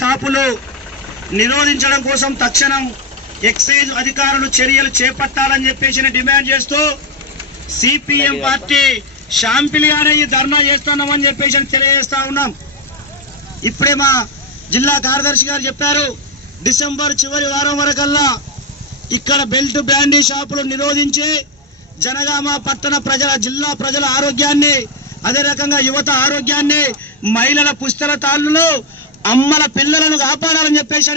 షాపులు నిరోధించడం కోసం తక్షణం ఎక్సైజ్ అధికారులు చర్యలు చేపట్టాలని చెప్పేసి డిమాండ్ చేస్తూ సిపిఎం పార్టీ షాంపిలిగానే ఈ ధర్నా చేస్తున్నామని చెప్పేసి తెలియజేస్తా ఉన్నాం. ఇప్పుడే మా జిల్లా కార్యదర్శి గారు చెప్పారు డిసెంబర్ చివరి వారం వరకల్లా ఇక్కడ బెల్ట్ బ్రాండీ షాపులు నిరోధించి జనగామ పట్టణ ప్రజల జిల్లా ప్రజల ఆరోగ్యాన్ని అదే రకంగా యువత ఆరోగ్యాన్ని మహిళల పుస్తల తాళ్ళను అమ్మల పిల్లలను కాపాడాలని చెప్పేసి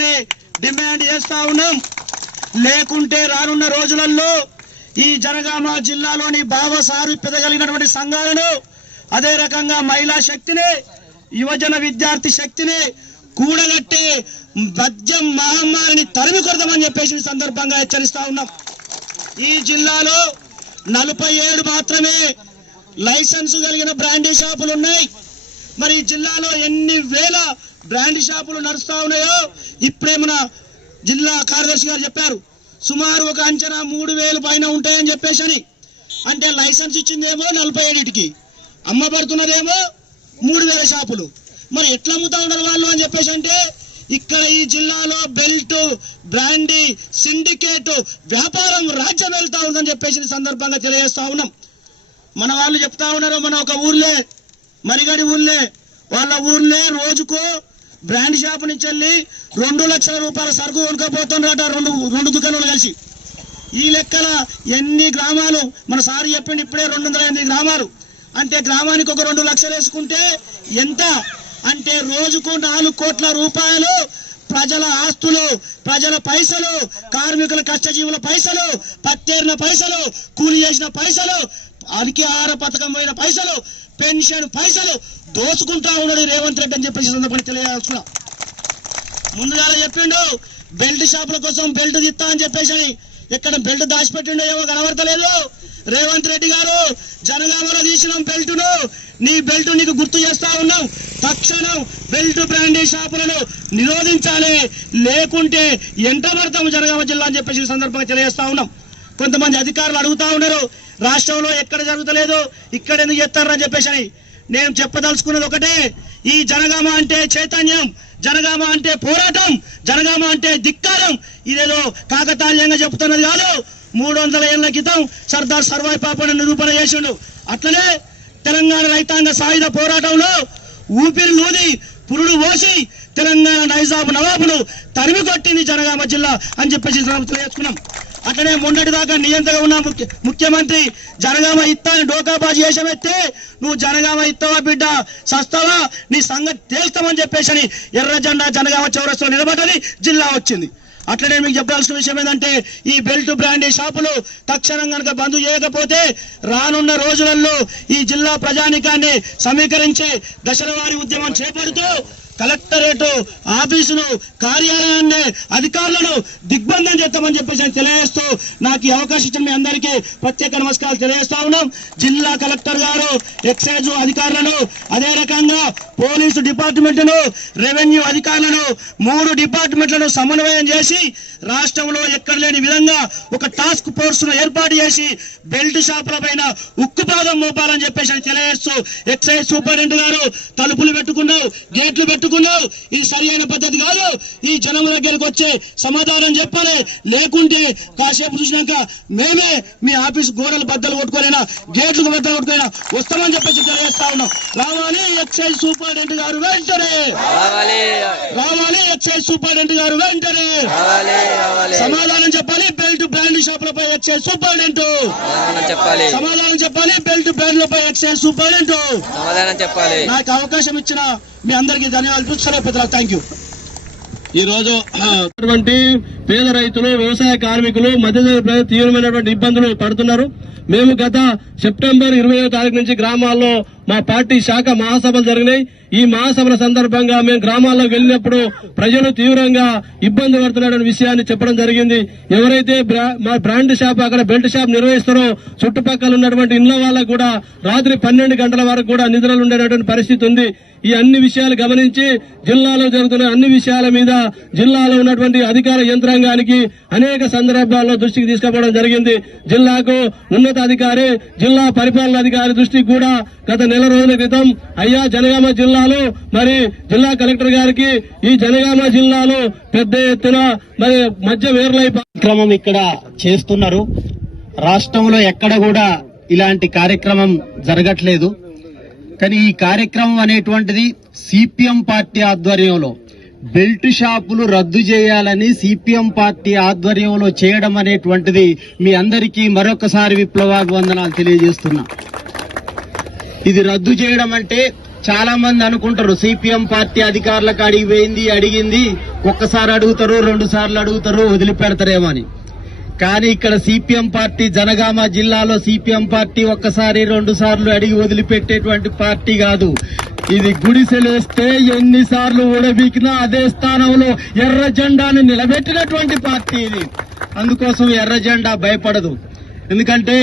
డిమాండ్ చేస్తా ఉన్నాం. లేకుంటే రానున్న రోజులలో ఈ జనగామ జిల్లాలోని భావ సారూప్యత సంఘాలను అదే రకంగా మహిళా శక్తిని యువజన విద్యార్థి శక్తిని కూడగట్టి మద్యం మహమ్మారిని తరిమి కొడదామని చెప్పేసి సందర్భంగా హెచ్చరిస్తా ఉన్నాం. ఈ జిల్లాలో నలభై ఏడు మాత్రమే లైసెన్స్ కలిగిన బ్రాండీ షాపులు ఉన్నాయి మరి ఈ జిల్లాలో ఎన్ని వేల బ్రాండ్ షాపులు నడుస్తా ఉన్నాయో ఇప్పుడే మన జిల్లా కార్యదర్శి గారు చెప్పారు. సుమారు ఒక అంచనా మూడు వేలు పైన ఉంటాయని చెప్పేసి అని అంటే లైసెన్స్ ఇచ్చిందేమో నలభై ఏడింటికి. అమ్మబడుతున్నదేమో మూడు వేల షాపులు. మరి ఎట్లా అమ్ముతా ఉన్నారు వాళ్ళు అని చెప్పేసి అంటే ఇక్కడ ఈ జిల్లాలో బెల్ట్ బ్రాండీ సిండికేట్ వ్యాపారం రాజ్యం వెళ్తా ఉందని చెప్పేసి సందర్భంగా తెలియజేస్తా ఉన్నాం. మన వాళ్ళు చెప్తా ఉన్నారు మన ఒక ఊర్లో మరిగడి ఊళ్ళే. వాళ్ళ ఊర్లే రోజుకు బ్రాండ్ షాప్ నుంచి వెళ్ళి రెండు లక్షల రూపాయల సరుకు కొనుక్కపోతున్నారట రెండు రెండు దుకాణాలు కలిసి. ఈ లెక్కల ఎన్ని గ్రామాలు? మన సార్ చెప్పిండి ఇప్పుడే రెండు వందల ఎనిమిది గ్రామాలు. అంటే గ్రామానికి ఒక రెండు లక్షలు వేసుకుంటే ఎంత? అంటే రోజుకు నాలుగు కోట్ల రూపాయలు ప్రజల ఆస్తులు ప్రజల పైసలు కార్మికుల కష్టజీవుల పైసలు పత్తేరిన పైసలు కూలి చేసిన పైసలు అరికి ఆహార పథకం పోయిన పైసలు పెన్షన్ పైసలు దోచుకుంటా ఉన్నాడు రేవంత్ రెడ్డి అని చెప్పేసి సందర్భంగా తెలియజేస్తున్నా ముందుగా చెప్పిండు బెల్ట్ షాపుల కోసం బెల్ట్ తీస్తా అని చెప్పేసి ఎక్కడ బెల్ట్ దాచిపెట్టిండో ఏమో కనబడతలేదు. రేవంత్ రెడ్డి గారు జనగామలో తీసిన బెల్టును. నీ బెల్ట్ నీకు గుర్తు చేస్తా ఉన్నాం. తక్షణం బెల్ట్ బ్రాండీ షాపులను నిరోధించాలి. లేకుంటే ఎంట పడతాము జనగామ జిల్లా అని చెప్పేసి సందర్భంగా తెలియజేస్తా ఉన్నాం. కొంతమంది అధికారులు అడుగుతా ఉన్నారు రాష్ట్రంలో ఎక్కడ జరుగుతలేదు ఇక్కడ ఎందుకు చేస్తారని చెప్పేసి అని నేను చెప్పదలుచుకున్నది ఒకటే ఈ జనగామ అంటే చైతన్యం జనగామ అంటే పోరాటం జనగామ అంటే ధిక్కారం ఇదేదో కాకతాళీయంగా చెప్తున్నది కాదు. మూడు వందల ఏళ్ళ క్రితం సర్దార్ సర్వాయి పాపను నిరూపణ చేసిండు. అట్లనే తెలంగాణ రైతాంగ సాయుధ పోరాటంలో ఊపిరి లూది పురుడు పోసి తెలంగాణ నైజాబు నవాబును తరిమి కొట్టింది జనగామ జిల్లా అని చెప్పేసి తెలియజేసుకున్నాం. అట్లనే మొన్నటి దాకా నియంతగా ఉన్న ముఖ్య ముఖ్యమంత్రి జనగామ ఇత్తాని డోకాబాజీ వేషమెత్తే నువ్వు జనగామ ఇస్తావా బిడ్డ? సస్తావా? నీ సంగతి తేల్తామని చెప్పేసి ఎర్ర జెండా జనగామ చౌరస్లో నిలబడని జిల్లా వచ్చింది. అట్లనే మీకు చెప్పాల్సిన విషయం ఏంటంటే ఈ బెల్ట్ బ్రాండీ షాపులు తక్షణం కనుక బంద్ చేయకపోతే రానున్న రోజులలో ఈ జిల్లా ప్రజానికాన్ని సమీకరించి దశల వారి ఉద్యమం చేపడుతూ కలెక్టరేటు ఆఫీసును కార్యాలయాన్ని అధికారులను దిగ్బంధం చేస్తామని చెప్పేసి నేను తెలియజేస్తూ నాకు ఈ అవకాశం ఇచ్చిన మీ అందరికీ ప్రత్యేక నమస్కారాలు తెలియజేస్తా ఉన్నాం. జిల్లా కలెక్టర్ గారు ఎక్సైజ్ అధికారులను అదే రకంగా పోలీసు డిపార్ట్మెంట్ను రెవెన్యూ అధికారులను మూడు డిపార్ట్మెంట్లను సమన్వయం చేసి రాష్ట్రంలో ఎక్కడ లేని విధంగా ఒక టాస్క్ ఫోర్స్ను ఏర్పాటు చేసి బెల్ట్ షాపుల పైన ఉక్కుపాదం మోపాలని చెప్పేసి అని తెలియజేస్తూ ఎక్సైజ్ సూపరింటెండెంట్ గారు తలుపులు పెట్టుకున్నావు గేట్లు పెట్టుకున్నావు ఇది సరి అయిన పద్ధతి కాదు. ఈ జనం దగ్గరకు వచ్చే సమాధానం చెప్పాలి. లేకుంటే కాసేపు చూసినాక మేమే మీ ఆఫీస్ గోడలు బద్దలు కొట్టుకోలేనా గేట్లు బద్దలు కొట్టుకోలేనా వస్తామని చెప్పేసి తెలియజేస్తా ఉన్నాం. రావాలి ఎక్సైజ్ సూపరింటెండెంట్ గారు వెంటనే. రావాలి. ఎక్సైజ్ సూపరింటెండెంట్ గారు వెంటనే. సమాధానం చెప్పాలి. బెల్ట్ బ్రాండ్ షాపులపై ఎక్సైజ్ సూపరింటెండెంట్. సమాధానం చెప్పాలి. సమాధానం చెప్పాలి. బెల్ట్ బ్రాండ్లపై ఎక్సైజ్ సూపరింటెండెంట్. సమాధానం చెప్పాలి. నాకు అవకాశం ఇచ్చిన మీ అందరికీ ధన్యవాదాలు. సెలవు పెద్దలకు థ్యాంక్ యూ ఈ రోజు పేద రైతులు వ్యవసాయ కార్మికులు మధ్యతరగతి తీవ్రమైనటువంటి ఇబ్బందులు పడుతున్నారు. మేము గత సెప్టెంబర్ ఇరవై తారీఖు నుంచి గ్రామాల్లో మా పార్టీ శాఖ మహాసభలు జరిగినాయి. ఈ మహాసభల సందర్భంగా మేము గ్రామాల్లో వెళ్ళినప్పుడు ప్రజలు తీవ్రంగా ఇబ్బంది పడుతున్నారనే విషయాన్ని చెప్పడం జరిగింది. ఎవరైతే బ్రా- మా బ్రాండ్ షాప్ అక్కడ బెల్ట్ షాప్ నిర్వహిస్తారో చుట్టుపక్కల ఉన్నటువంటి ఇళ్ళ వాళ్ళకు కూడా రాత్రి పన్నెండు గంటల వరకు కూడా నిద్రలు ఉండేటువంటి పరిస్థితి ఉంది. ఈ అన్ని విషయాలు గమనించి జిల్లాలో జరుగుతున్న అన్ని విషయాల మీద జిల్లాలో ఉన్నటువంటి అధికార యంత్రాంగానికి అనేక సందర్భాల్లో దృష్టికి తీసుకుపోవడం జరిగింది. జిల్లాకు ఉన్నత అధికారి జిల్లా పరిపాలన అధికారి దృష్టికి కూడా గత నెల రోజుల క్రితం అయ్యా జనగామ జిల్లాలో మరి జిల్లా కలెక్టర్ గారికి ఈ జనగామ జిల్లాలో పెద్ద ఎత్తున మరి మధ్య వేర్లై కార్యక్రమం ఇక్కడ చేస్తున్నారు. రాష్ట్రంలో ఎక్కడ కూడా ఇలాంటి కార్యక్రమం జరగట్లేదు. కానీ ఈ కార్యక్రమం అనేటువంటిది సిపిఎం పార్టీ ఆధ్వర్యంలో బెల్ట్ షాపులు రద్దు చేయాలని సిపిఎం పార్టీ ఆధ్వర్యంలో చేయడం అనేటువంటిది మీ అందరికీ మరొకసారి విప్లవాభివందనాలు తెలియజేస్తున్నా. ఇది రద్దు చేయడం అంటే చాలా మంది అనుకుంటారు. సిపిఎం పార్టీ అధికారులకు అడిగిపోయింది అడిగింది ఒక్కసారి అడుగుతారు రెండు సార్లు అడుగుతారు వదిలిపెడతారేమో అని. కానీ ఇక్కడ సిపిఎం పార్టీ జనగామ జిల్లాలో సిపిఎం పార్టీ ఒక్కసారి రెండు సార్లు అడిగి వదిలిపెట్టేటువంటి పార్టీ కాదు. ఇది గుడిసెలేస్తే ఎన్నిసార్లు ఊడబీకినా అదే స్థానంలో ఎర్ర జెండాను నిలబెట్టినటువంటి పార్టీ ఇది. అందుకోసం ఎర్ర జెండా భయపడదు. ఎందుకంటే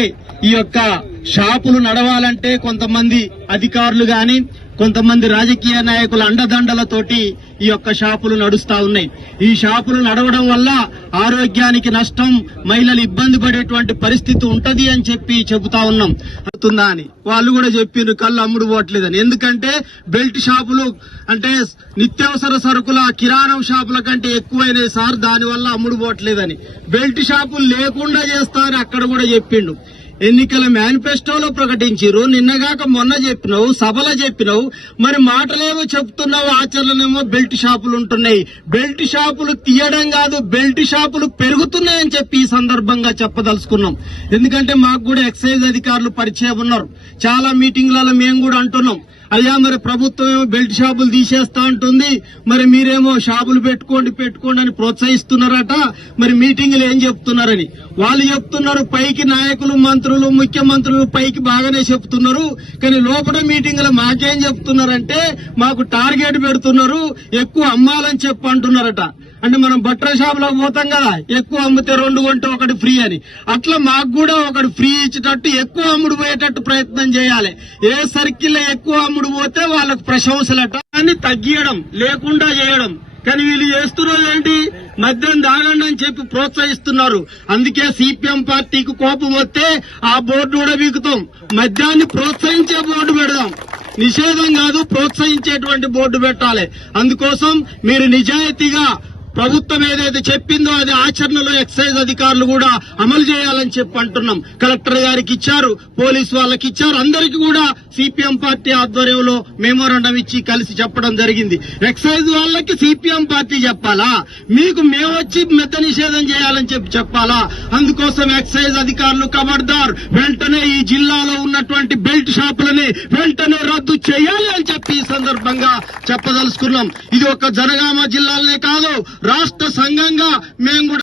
ఈ యొక్క షాపులు నడవాలంటే కొంతమంది అధికారులు గాని కొంతమంది రాజకీయ నాయకుల అండదండలతోటి ఈ యొక్క షాపులు నడుస్తా ఉన్నాయి. ఈ షాపులు నడవడం వల్ల ఆరోగ్యానికి నష్టం మహిళలు ఇబ్బంది పడేటువంటి పరిస్థితి ఉంటది అని చెప్పి చెబుతా ఉన్నాం. అవుతుందా అని. వాళ్ళు కూడా చెప్పిండ్రు కళ్ళు అమ్ముడు పోవట్లేదని. ఎందుకంటే బెల్ట్ షాపులు అంటే నిత్యావసర సరుకుల కిరాణం షాపుల కంటే ఎక్కువైనాయి సార్ దానివల్ల అమ్ముడు పోవట్లేదని. బెల్ట్ షాపులు లేకుండా చేస్తారని అక్కడ కూడా చెప్పిండు. ఎన్నికల మేనిఫెస్టోలో ప్రకటించారు నిన్నగాక మొన్న చెప్పినావు సభలో చెప్పినావు. మరి మాటలేమో చెప్తున్నావు ఆచరణనేమో బెల్ట్ షాపులు ఉంటున్నాయి. బెల్ట్ షాపులు తీయడం కాదు బెల్ట్ షాపులు పెరుగుతున్నాయని చెప్పి ఈ సందర్భంగా చెప్పదలుచుకున్నాం. ఎందుకంటే మాకు కూడా ఎక్సైజ్ అధికారులు పరిచయం ఉన్నారు. చాలా మీటింగ్లలో మేము కూడా అంటున్నాం. అయ్యా మరి ప్రభుత్వం ఏమో బెల్ట్ షాపులు తీసేస్తా అంటుంది. మరి మీరేమో షాపులు పెట్టుకోండి పెట్టుకోండి అని ప్రోత్సహిస్తున్నారట. మరి మీటింగ్లు ఏం చెప్తున్నారని? వాళ్ళు చెప్తున్నారు పైకి నాయకులు మంత్రులు ముఖ్యమంత్రులు పైకి బాగానే చెప్తున్నారు. కానీ లోపల మీటింగ్లు మాకేం చెప్తున్నారంటే మాకు టార్గెట్ పెడుతున్నారు ఎక్కువ అమ్మాలని చెప్పంటున్నారట. అంటే మనం బట్టల షాప్లో పోతాం కదా ఎక్కువ అమ్మితే రెండు కొంటే ఒకటి ఫ్రీ అని. అట్లా మాకు కూడా ఒకటి ఫ్రీ ఇచ్చేటట్టు ఎక్కువ అమ్ముడు పోయేటట్టు ప్రయత్నం చేయాలి. ఏ సర్కిల్ ఎక్కువ అమ్ముడు పోతే వాళ్ళకు ప్రశంసలట. అని తగ్గియడం లేకుండా చేయడం. కానీ వీళ్ళు చేస్తున్నారు ఏంటి? మద్యం తాగండి అని చెప్పి ప్రోత్సహిస్తున్నారు. అందుకే సిపిఎం పార్టీకి కోపం వస్తే ఆ బోర్డు కూడా వీకుతాం. మద్యాన్ని ప్రోత్సహించే బోర్డు పెడదాం. నిషేధం కాదు ప్రోత్సహించేటువంటి బోర్డు పెట్టాలి. అందుకోసం మీరు నిజాయితీగా ప్రభుత్వం ఏదైతే చెప్పిందో అది ఆచరణలో ఎక్సైజ్ అధికారులు కూడా అమలు చేయాలని చెప్పి అంటున్నాం. కలెక్టర్ గారికి ఇచ్చారు పోలీస్ వాళ్ళకి ఇచ్చారు అందరికి కూడా సిపిఎం పార్టీ ఆధ్వర్యంలో మెమోరాండం ఇచ్చి కలిసి చెప్పడం జరిగింది. ఎక్సైజ్ వాళ్ళకి సిపిఎం పార్టీ చెప్పాలా? మీకు మేము వచ్చి మెత్త నిషేధం చేయాలని చెప్పి చెప్పాలా? అందుకోసం ఎక్సైజ్ అధికారులు ఖబర్దార్ వెంటనే ఈ జిల్లాలో ఉన్నటువంటి బెల్ట్ షాపులని వెంటనే రద్దు చేయాలి అని చెప్పి ఈ సందర్భంగా చెప్పదలుచుకున్నాం. ఇది ఒక జనగామ జిల్లాలనే కాదు రాష్ట్ర సంఘంగా మేము